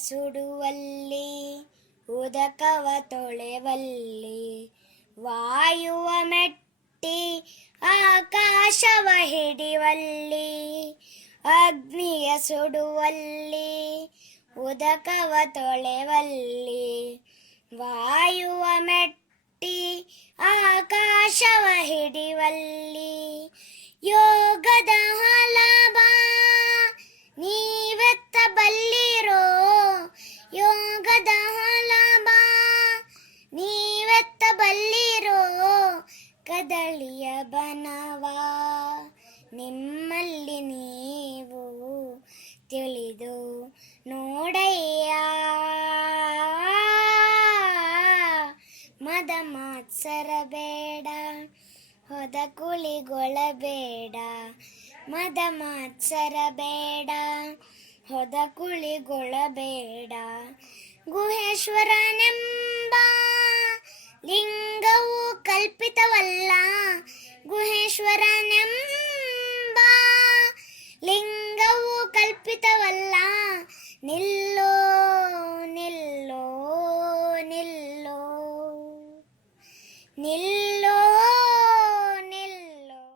ಸುಡುವಲ್ಲಿ ಉದಕವ ತೊಳೆವಲ್ಲಿ ವಾಯುವ ಮೆಟ್ಟಿ ಆಕಾಶವ ಹಿಡಿವಲ್ಲಿ ಅಗ್ನಿಯ ಸುಡುವಲ್ಲಿ ಉದಕವ ತೊಳೆವಲ್ಲಿ ವಾಯುವ ಮೆಟ್ಟಿ ಆಕಾಶವ ಹಿಡಿವಲ್ಲಿ ಯೋಗದ ಹಲಬ ನೀವೆತ್ತ ಬಲ್ಲಿರೋ ಯೋಗದ ಹಲಬ ನೀವೆತ್ತ ಬಲ್ಲಿರೋ ಕದಳಿಯ ಬನವ ನಿಮ್ಮಲ್ಲಿ ನೀವು ತಿಳಿದು ನೋಡಯ್ಯ ಮದ ಮಾತ್ಸರ ಬೇಡ ಹೊದ ಕುಳಿಗೊಳಬೇಡ ಮದ ಮಾತ್ಸರ ಬೇಡ ಹೊದ ಕುಳಿಗೊಳಬೇಡ ಗುಹೇಶ್ವರನೆಂಬ ಲಿಂಗವು ಕಲ್ಪಿತವಲ್ಲ ಗುಹೇಶ್ವರನೆಂಬ ಲಿಂಗವು ಕಲ್ಪಿತವಲ್ಲ ನಿಲ್ಲೋ ನಿಲ್ಲೋ ನಿಲ್ಲೋ ನಿಲ್ಲ